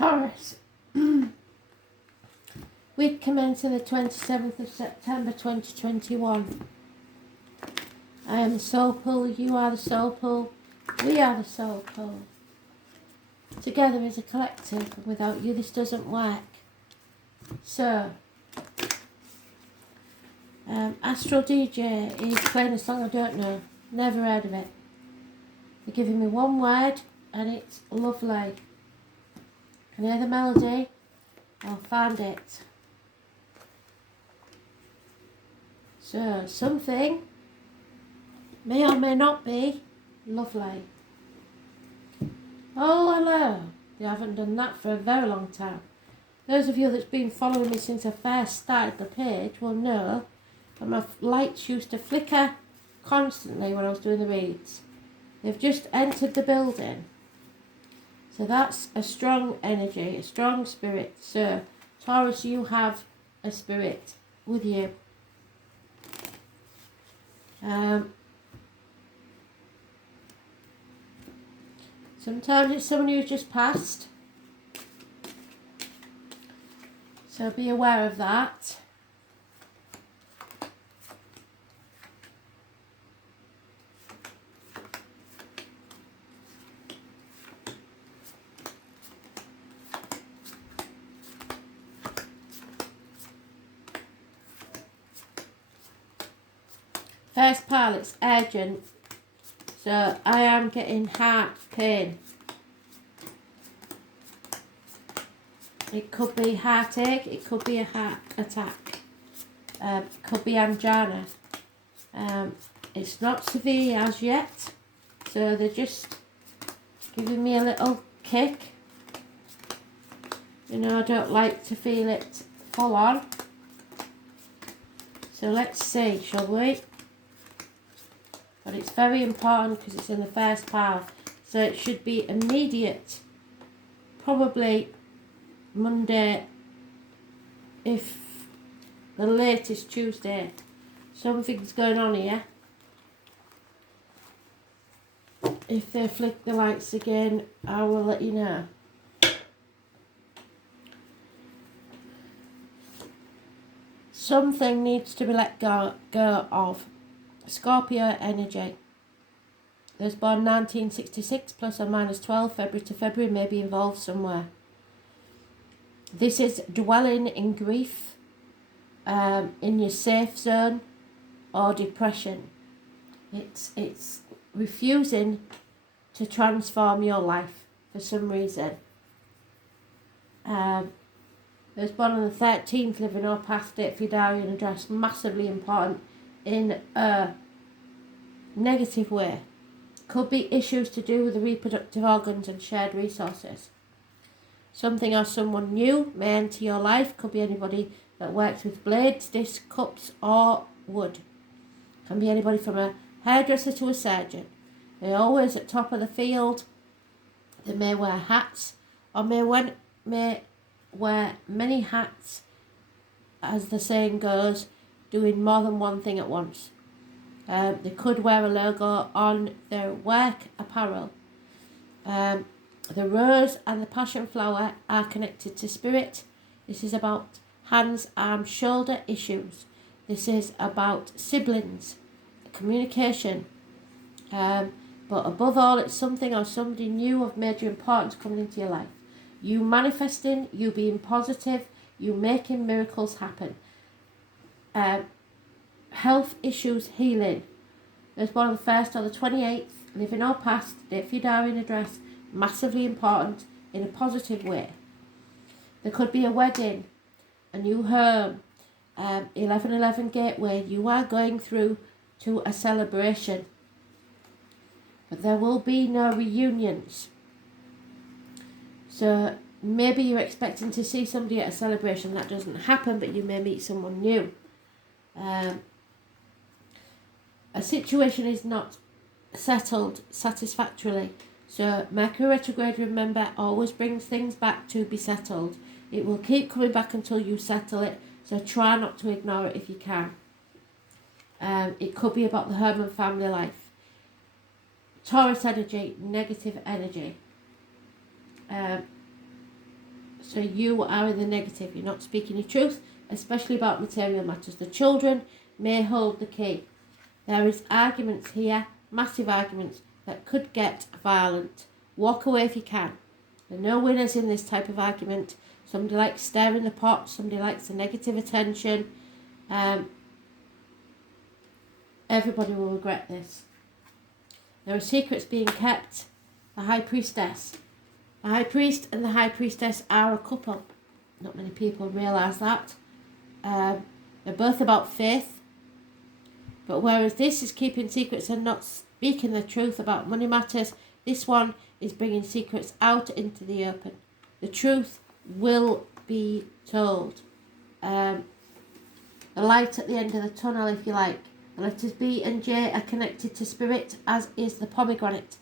Taurus. Week commencing the 27th of September 2021. I am the soul pool, you are the soul pool, we are the soul pool. Together as a collective, and without you this doesn't work. So, Astral DJ is playing a song I don't know, never heard of it. They're giving me one word and it's lovely. Can you hear the melody? I'll find it. So, something may or may not be lovely. Oh, hello. They haven't done that for a very long time. Those of you that's been following me since I first started the page will know that my lights used to flicker constantly when I was doing the reads. They've just entered the building. So that's a strong energy, a strong spirit. So, Taurus, you have a spirit with you. Sometimes it's someone who's just passed. So be aware of that. First pile, it's urgent. So I am getting heart pain. It could be heartache, it could be a heart attack. It could be angina. It's not severe as yet. So they're just giving me a little kick. You know, I don't like to feel it full on. So let's see, shall we? But it's very important because it's in the first pile. So it should be immediate. Probably Monday, if the latest Tuesday. Something's going on here. If they flick the lights again, I will let you know. Something needs to be let go of. Scorpio energy. Those born 1966 plus or minus 12 February to February may be involved somewhere. This is dwelling in grief, in your safe zone, or depression. It's refusing to transform your life for some reason. Those born on the 13th, living or past date for your diary and address, massively important in a negative way. Could be issues to do with the reproductive organs and shared resources. Something or someone new may enter your life. Could be anybody that works with blades, discs, cups or wood. Can be anybody from a hairdresser to a surgeon. They're always at top of the field. They may wear hats or may wear many hats, as the saying goes, doing more than one thing at once. They could wear a logo on their work apparel. The rose and the passion flower are connected to spirit. This is about hands, arms, shoulder issues. This is about siblings, communication. But above all, it's something or somebody new of major importance coming into your life. You manifesting, you being positive, you making miracles happen. Health issues healing. Those born on the 1st or the 28th, living or past, date for your diary and address, massively important in a positive way. There could be a wedding, a new home, 1111 gateway. You are going through to a celebration. But there will be no reunions. So maybe you're expecting to see somebody at a celebration. That doesn't happen, but you may meet someone new. A situation is not settled satisfactorily. So Mercury retrograde, remember, always brings things back to be settled. It will keep coming back until you settle it. So try not to ignore it if you can. It could be about the home and family life. Taurus energy, negative energy. So you are in the negative. You're not speaking your truth, especially about material matters. The children may hold the key. There is arguments here, massive arguments, that could get violent. Walk away if you can. There are no winners in this type of argument. Somebody likes stirring the pot. Somebody likes the negative attention. Everybody will regret this. There are secrets being kept. The High Priestess. The High Priest and the High Priestess are a couple. Not many people realise that. They're both about faith. But whereas this is keeping secrets and not speaking the truth about money matters, this one is bringing secrets out into the open. The truth will be told. The light at the end of the tunnel, if you like. The letters B and J are connected to spirit, as is the pomegranate.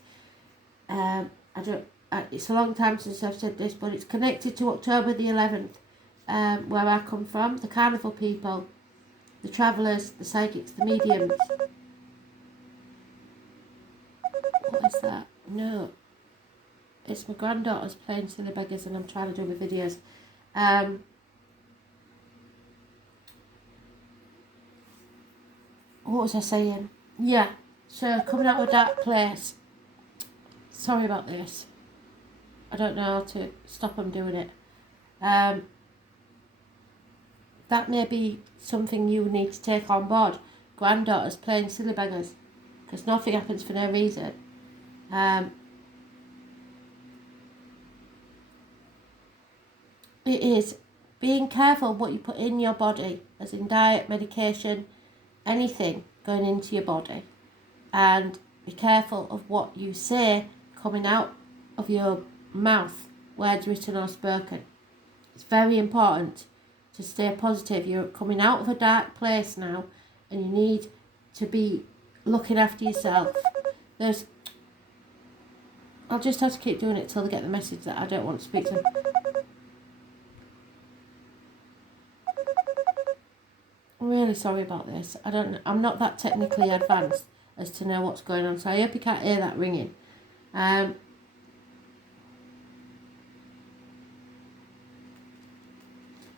It's a long time since I've said this, but it's connected to October the 11th, where I come from, the carnival people, the travellers, the psychics, the mediums. What is that? No. It's my granddaughter's playing silly beggars and I'm trying to do my videos. What was I saying? Yeah, so coming out of a dark place. Sorry about this. I don't know how to stop them doing it. That may be something you need to take on board. Granddaughters playing silly beggars. Because nothing happens for no reason. It is being careful what you put in your body, as in diet, medication, anything going into your body. And be careful of what you say coming out of your mouth, words written or spoken. It's very important to stay positive. You're coming out of a dark place now and you need to be looking after yourself. I'll just have to keep doing it till they get the message that I don't want to speak to them. I'm really sorry about this. I'm not that technically advanced as to know what's going on, so I hope you can't hear that ringing.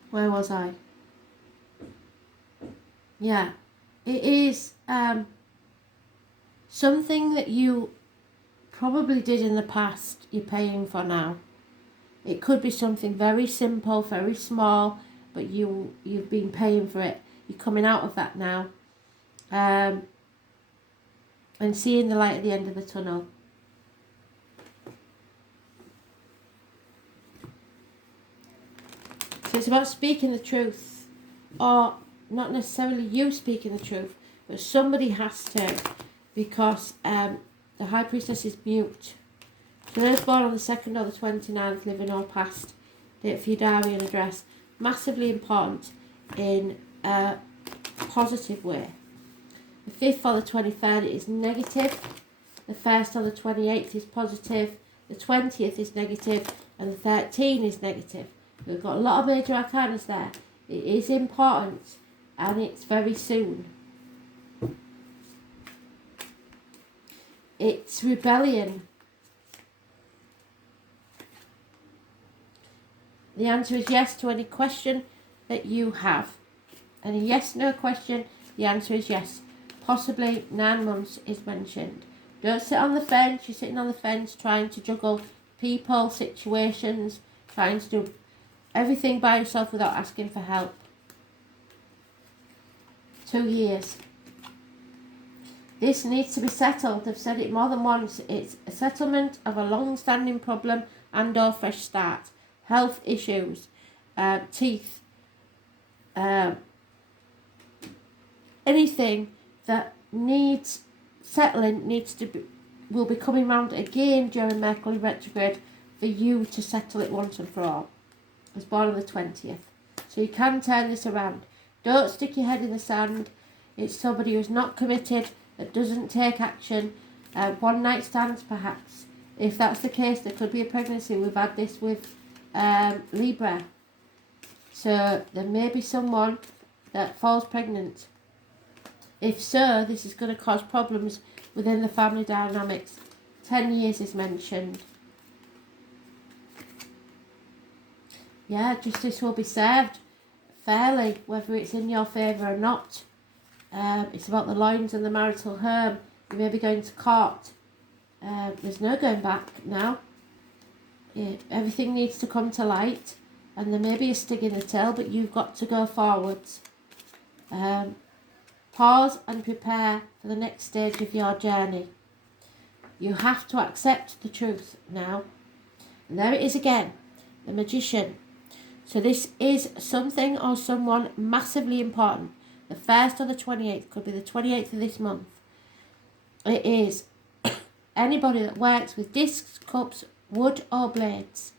Where was I? Yeah, it is something that you probably did in the past, you're paying for now. It could be something very simple, very small, but you've been paying for it. You're coming out of that now. And seeing the light at the end of the tunnel. So it's about speaking the truth, or not necessarily you speaking the truth, but somebody has to, because the High Priestess is mute. So those born on the 2nd or the 29th, living or past, date for your diary and address, massively important in a positive way. The 5th or the 23rd is negative, the 1st or the 28th is positive, the 20th is negative, and the 13th is negative. We've got a lot of major arcanas there. It is important and it's very soon. It's rebellion. The answer is yes to any question that you have. And a yes/no question, the answer is yes. Possibly 9 months is mentioned. Don't sit on the fence. You're sitting on the fence trying to juggle people, situations, trying to do everything by yourself without asking for help. 2 years. This needs to be settled. I've said it more than once. It's a settlement of a long-standing problem and or fresh start. Health issues, teeth, anything that needs settling will be coming round again during Mercury retrograde for you to settle it once and for all. I was born on the 20th. So you can turn this around. Don't stick your head in the sand. It's somebody who's not committed, that doesn't take action. One night stands perhaps. If that's the case, there could be a pregnancy. We've had this with Libra. So there may be someone that falls pregnant. If so, this is going to cause problems within the family dynamics. 10 years is mentioned. Yeah, justice will be served fairly, whether it's in your favour or not. It's about the loins and the marital home. You may be going to court. There's no going back now. Everything needs to come to light, and there may be a sting in the tail, but you've got to go forwards. Pause and prepare for the next stage of your journey. You have to accept the truth now. And there it is again, the Magician. So this is something or someone massively important. The 1st or the 28th, could be the 28th of this month. It is anybody that works with discs, cups, wood or blades,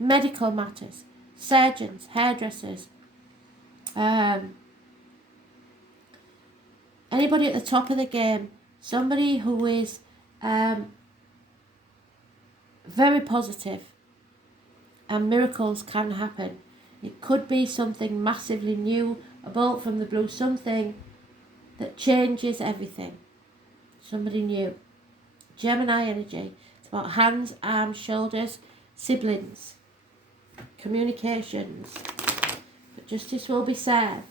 medical matters, surgeons, hairdressers, anybody at the top of the game, somebody who is very positive, and miracles can happen. It could be something massively new, a bolt from the blue, something that changes everything. Somebody new. Gemini energy. It's about hands, arms, shoulders, siblings, communications. But justice will be served.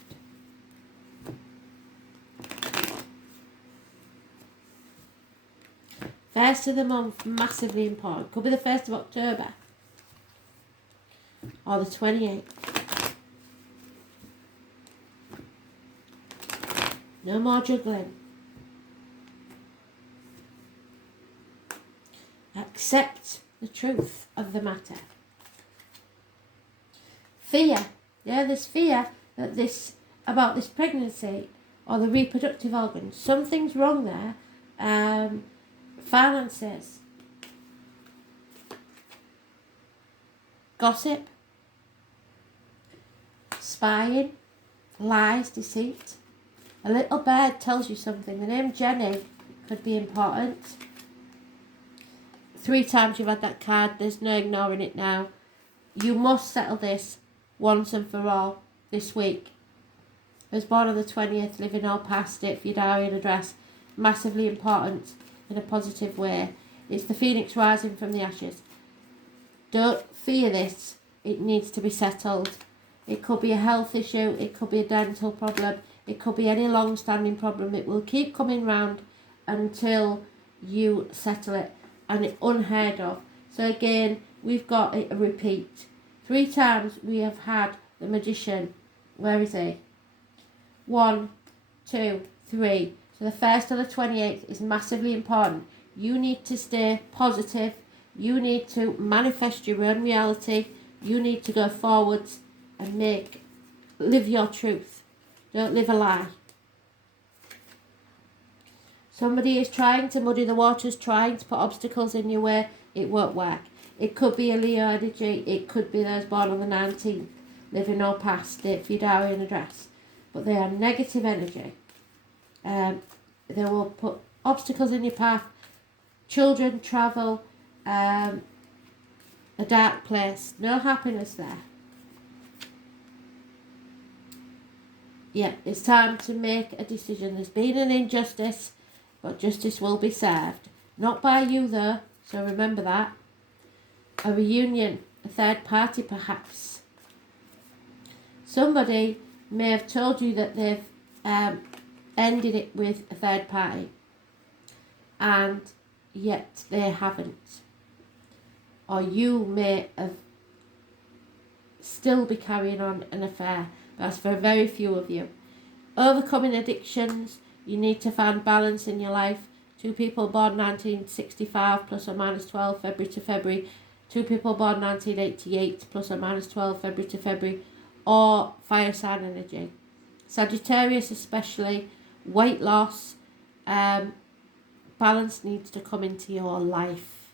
First of the month, massively important. Could be the 1st of October. Or the 28th. No more juggling. Accept the truth of the matter. Fear. Yeah, there's fear that about this pregnancy or the reproductive organs. Something's wrong there. Finances. Gossip. Spying. Lies, deceit. A little bird tells you something. The name Jenny could be important. 3 times you've had that card. There's no ignoring it now. You must settle this once and for all this week. I was born on the 20th, living all past it for your diary and address. Massively important in a positive way. It's the phoenix rising from the ashes. Don't fear this. It needs to be settled. It could be a health issue. It could be a dental problem. It could be any long-standing problem. It will keep coming round until you settle it. And it's unheard of. So again, we've got a repeat. 3 times we have had the Magician. Where is he? 1, 2, 3. So the 1st or the 28th is massively important. You need to stay positive. You need to manifest your own reality. You need to go forwards and live your truth. Don't live a lie. Somebody is trying to muddy the waters, trying to put obstacles in your way. It won't work. It could be a Leo energy. It could be those born on the 19th, living or past it for your diary and address. But they are negative energy. They will put obstacles in your path. Children, travel, a dark place. No happiness there. Yeah, it's time to make a decision. There's been an injustice, but justice will be served. Not by you though, so remember that. A reunion, a third party perhaps. Somebody may have told you that they've ended it with a third party, and yet they haven't. Or you may have still be carrying on an affair. That's for very few of you. Overcoming addictions. You need to find balance in your life. 2 people born 1965 plus or minus 12 February to February. 2 people born 1988 plus or minus 12 February to February. Or fire sign energy. Sagittarius especially. Weight loss. Balance needs to come into your life.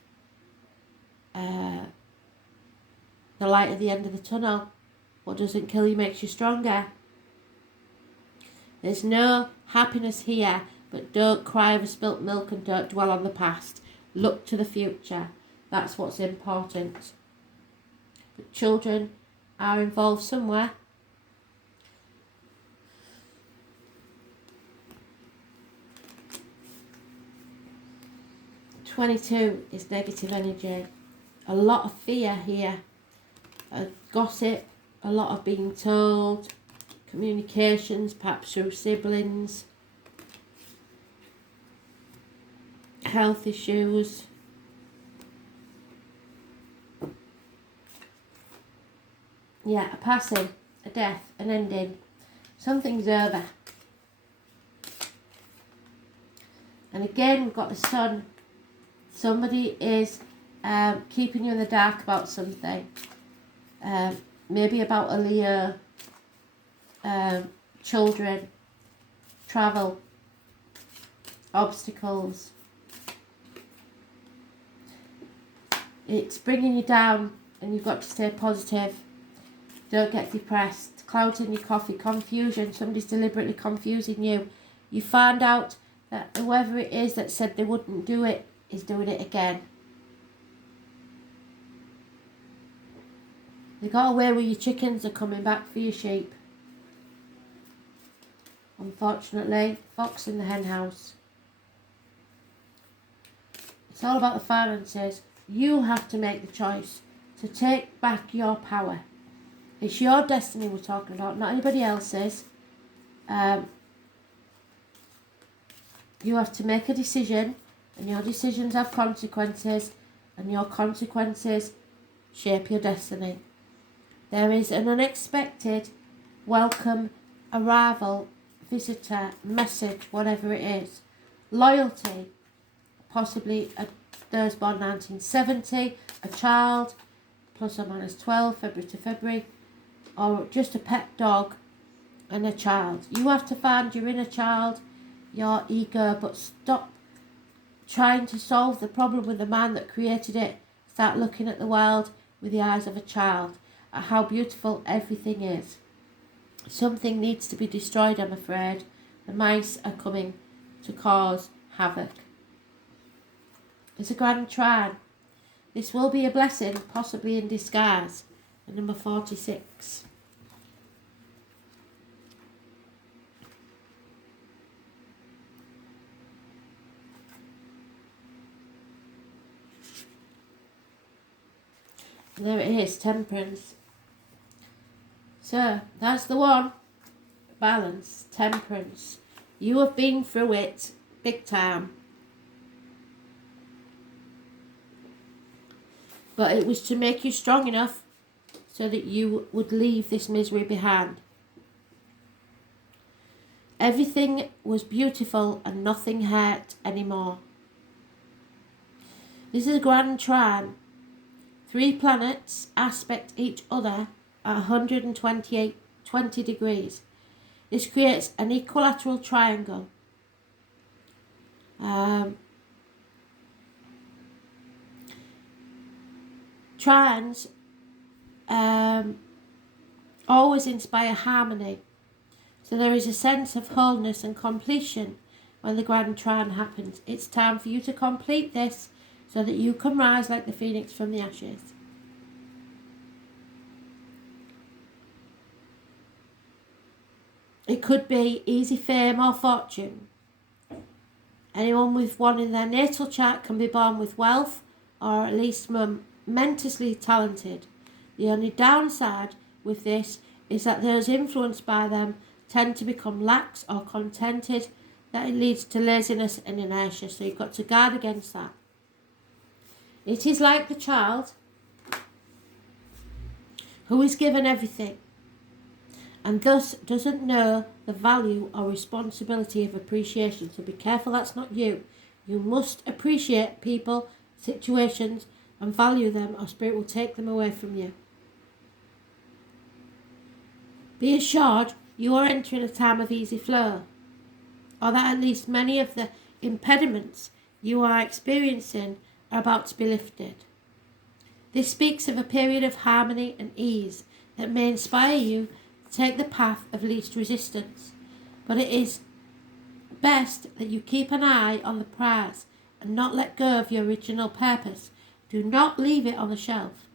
The light at the end of the tunnel. What doesn't kill you makes you stronger. There's no happiness here, but don't cry over spilt milk and don't dwell on the past. Look to the future. That's what's important. But children are involved somewhere. '22 is negative energy. A lot of fear here. gossip, a lot of being told, communications, perhaps through siblings, health issues. Yeah, a passing, a death, an ending. Something's over. And again, we've got the sun. Somebody is keeping you in the dark about something. Maybe about a Leo, children, travel, obstacles. It's bringing you down and you've got to stay positive. Don't get depressed. Clouds in your coffee, confusion. Somebody's deliberately confusing you. You find out that whoever it is that said they wouldn't do it is doing it again. They got away with your chickens, are coming back for your sheep. Unfortunately, fox in the hen house. It's all about the finances. You have to make the choice to take back your power. It's your destiny we're talking about, not anybody else's. You have to make a decision, and your decisions have consequences, and your consequences shape your destiny. There is an unexpected welcome, arrival, visitor, message, whatever it is. Loyalty, possibly those born 1970, a child, plus or minus 12, February to February, or just a pet dog and a child. You have to find your inner child, your ego, but stop trying to solve the problem with the man that created it. Start looking at the world with the eyes of a child, at how beautiful everything is. Something needs to be destroyed, I'm afraid. The mice are coming to cause havoc. It's a grand trine. This will be a blessing, possibly in disguise. And number 46. And there it is, temperance. So, that's the one. Balance, temperance. You have been through it big time. But it was to make you strong enough so that you would leave this misery behind. Everything was beautiful and nothing hurt anymore. This is a grand trine. 3 planets aspect each other at 120 degrees. This creates an equilateral triangle. Trines always inspire harmony. So there is a sense of wholeness and completion when the grand trine happens. It's time for you to complete this so that you can rise like the phoenix from the ashes. It could be easy fame or fortune. Anyone with one in their natal chart can be born with wealth or at least momentously talented. The only downside with this is that those influenced by them tend to become lax or contented, that it leads to laziness and inertia. So you've got to guard against that. It is like the child who is given everything and thus doesn't know the value or responsibility of appreciation. So be careful that's not you. You must appreciate people, situations, and value them, or spirit will take them away from you. Be assured you are entering a time of easy flow, or that at least many of the impediments you are experiencing are about to be lifted. This speaks of a period of harmony and ease that may inspire you to take the path of least resistance, but it is best that you keep an eye on the prize and not let go of your original purpose. Do not leave it on the shelf.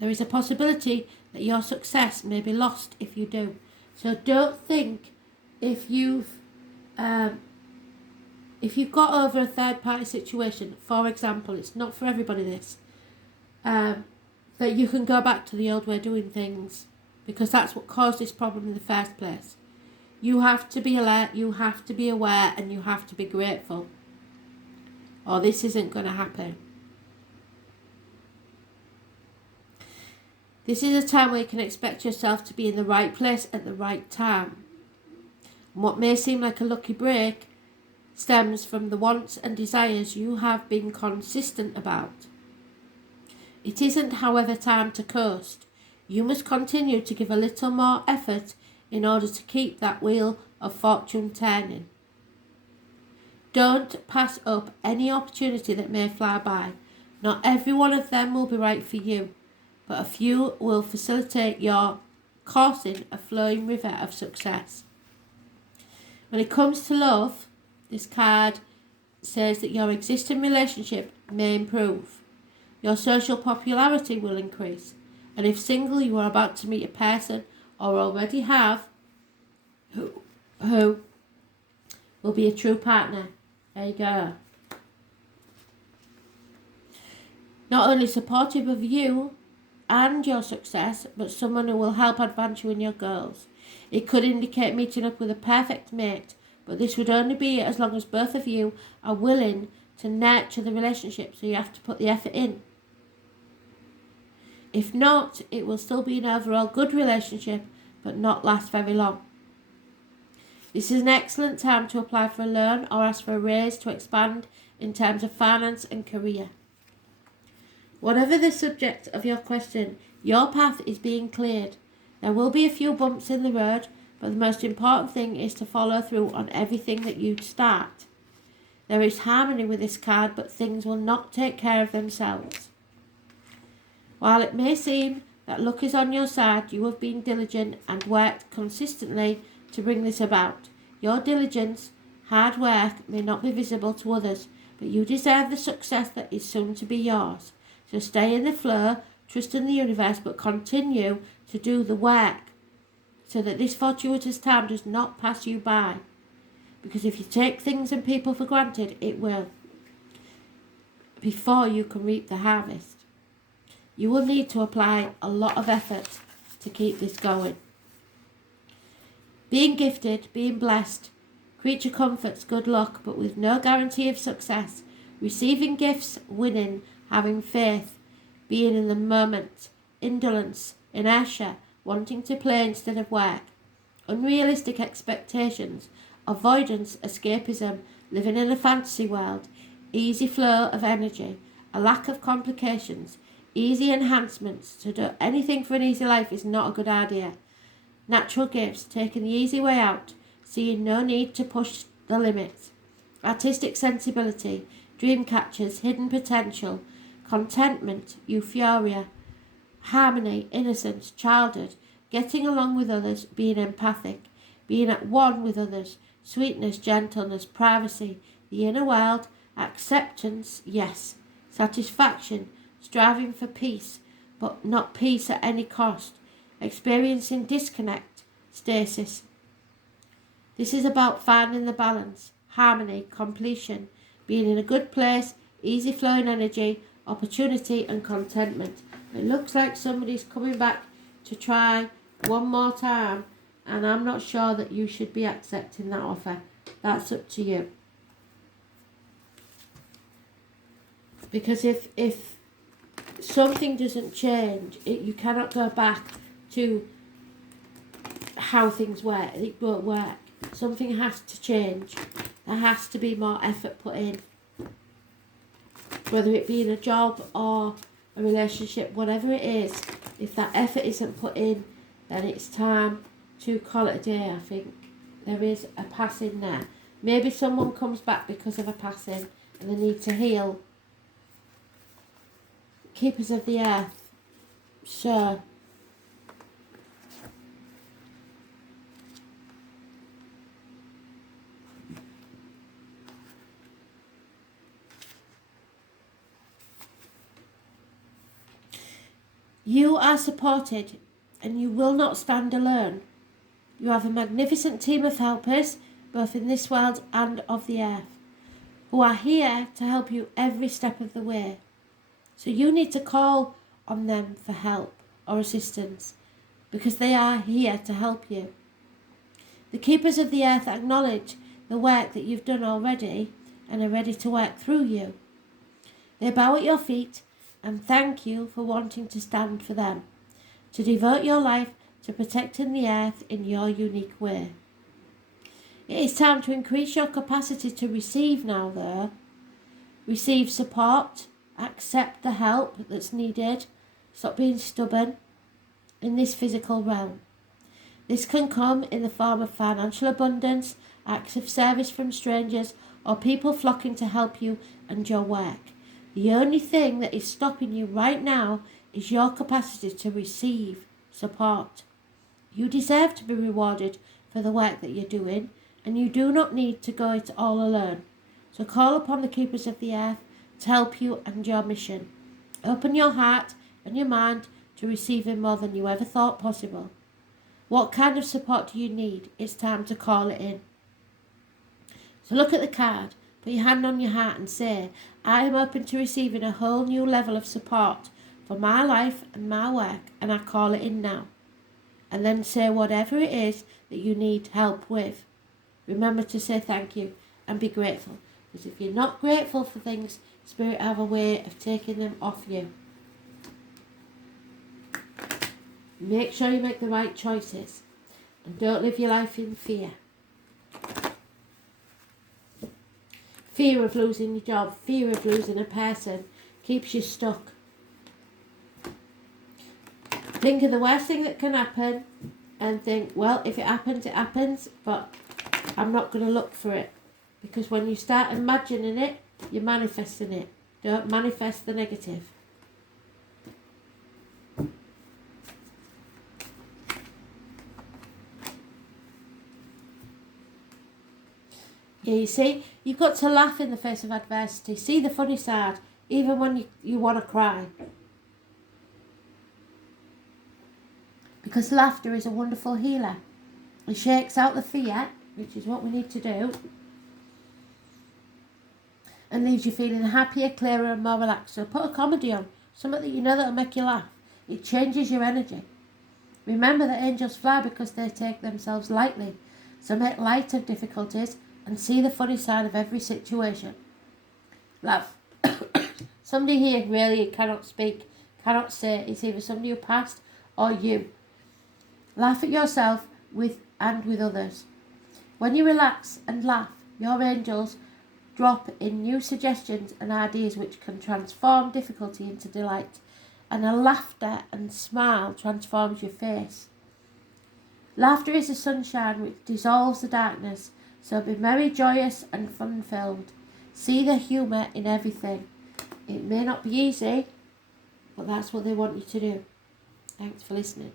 There is a possibility that your success may be lost if you do. So don't think if you've got over a third party situation, for example, it's not for everybody this. that you can go back to the old way of doing things, because that's what caused this problem in the first place. You have to be alert, you have to be aware, and you have to be grateful, or this isn't going to happen. This is a time where you can expect yourself to be in the right place at the right time. And what may seem like a lucky break stems from the wants and desires you have been consistent about. It isn't, however, time to coast. You must continue to give a little more effort in order to keep that wheel of fortune turning. Don't pass up any opportunity that may fly by. Not every one of them will be right for you, but a few will facilitate your coursing a flowing river of success. When it comes to love, this card says that your existing relationship may improve. Your social popularity will increase. And if single, you are about to meet a person or already have who will be a true partner. There you go. Not only supportive of you and your success, but someone who will help advance you in your goals. It could indicate meeting up with a perfect mate, but this would only be as long as both of you are willing to nurture the relationship, so you have to put the effort in. If not, it will still be an overall good relationship, but not last very long. This is an excellent time to apply for a loan or ask for a raise to expand in terms of finance and career. Whatever the subject of your question, your path is being cleared. There will be a few bumps in the road, but the most important thing is to follow through on everything that you start. There is harmony with this card, but things will not take care of themselves. While it may seem that luck is on your side, you have been diligent and worked consistently to bring this about. Your diligence, hard work may not be visible to others, but you deserve the success that is soon to be yours. So stay in the flow, trust in the universe, but continue to do the work so that this fortuitous time does not pass you by. Because if you take things and people for granted, it will, before you can reap the harvest. You will need to apply a lot of effort to keep this going. Being gifted, being blessed, creature comforts, good luck, but with no guarantee of success. Receiving gifts, winning, having faith, being in the moment, indolence, inertia, wanting to play instead of work, unrealistic expectations, avoidance, escapism, living in a fantasy world, easy flow of energy, a lack of complications, easy enhancements. To do anything for an easy life is not a good idea. Natural gifts, taking the easy way out, seeing no need to push the limits. Artistic sensibility, dream catchers, hidden potential, contentment, euphoria, harmony, innocence, childhood, getting along with others, being empathic, being at one with others, sweetness, gentleness, privacy, the inner world, acceptance, yes, satisfaction, striving for peace, but not peace at any cost, experiencing disconnect, stasis. This is about finding the balance, harmony, completion, being in a good place, easy flowing energy, opportunity and contentment. It looks like somebody's coming back to try one more time, and I'm not sure that you should be accepting that offer. That's up to you. Because if something doesn't change, you cannot go back to how things work. It won't work. Something has to change. There has to be more effort put in. Whether it be in a job or a relationship, whatever it is, if that effort isn't put in, then it's time to call it a day, I think. There is a passing there. Maybe someone comes back because of a passing and they need to heal. Keepers of the earth. So, you are supported and you will not stand alone. You have a magnificent team of helpers, both in this world and of the earth, who are here to help you every step of the way. So you need to call on them for help or assistance, because they are here to help you. The keepers of the earth acknowledge the work that you've done already and are ready to work through you. They bow at your feet and thank you for wanting to stand for them, to devote your life to protecting the earth in your unique way. It is time to increase your capacity to receive now, though. Receive support, accept the help that's needed, stop being stubborn in this physical realm. This can come in the form of financial abundance, acts of service from strangers, or people flocking to help you and your work. The only thing that is stopping you right now is your capacity to receive support. You deserve to be rewarded for the work that you're doing, and you do not need to go it all alone. So call upon the keepers of the earth to help you and your mission. Open your heart and your mind to receiving more than you ever thought possible. What kind of support do you need? It's time to call it in. So look at the card, put your hand on your heart and say, I am open to receiving a whole new level of support for my life and my work, and I call it in now. And then say whatever it is that you need help with. Remember to say thank you and be grateful. Because if you're not grateful for things, Spirit have a way of taking them off you. Make sure you make the right choices. And don't live your life in fear. Fear of losing your job, fear of losing a person keeps you stuck. Think of the worst thing that can happen and think, well, if it happens, but I'm not going to look for it. Because when you start imagining it, you're manifesting it. Don't manifest the negative. Yeah, you see, you've got to laugh in the face of adversity. See the funny side, even when you want to cry. Because laughter is a wonderful healer. It shakes out the fear, which is what we need to do, and leaves you feeling happier, clearer and more relaxed. So put a comedy on, something that you know that will make you laugh. It changes your energy. Remember that angels fly because they take themselves lightly. So make light of difficulties and see the funny side of every situation. Laugh. Somebody here really cannot speak, cannot say. It's either somebody who passed or you. Laugh at yourself with others. When you relax and laugh, your angels drop in new suggestions and ideas which can transform difficulty into delight. And a laughter and smile transforms your face. Laughter is the sunshine which dissolves the darkness. So be merry, joyous and fun-filled. See the humour in everything. It may not be easy, but that's what they want you to do. Thanks for listening.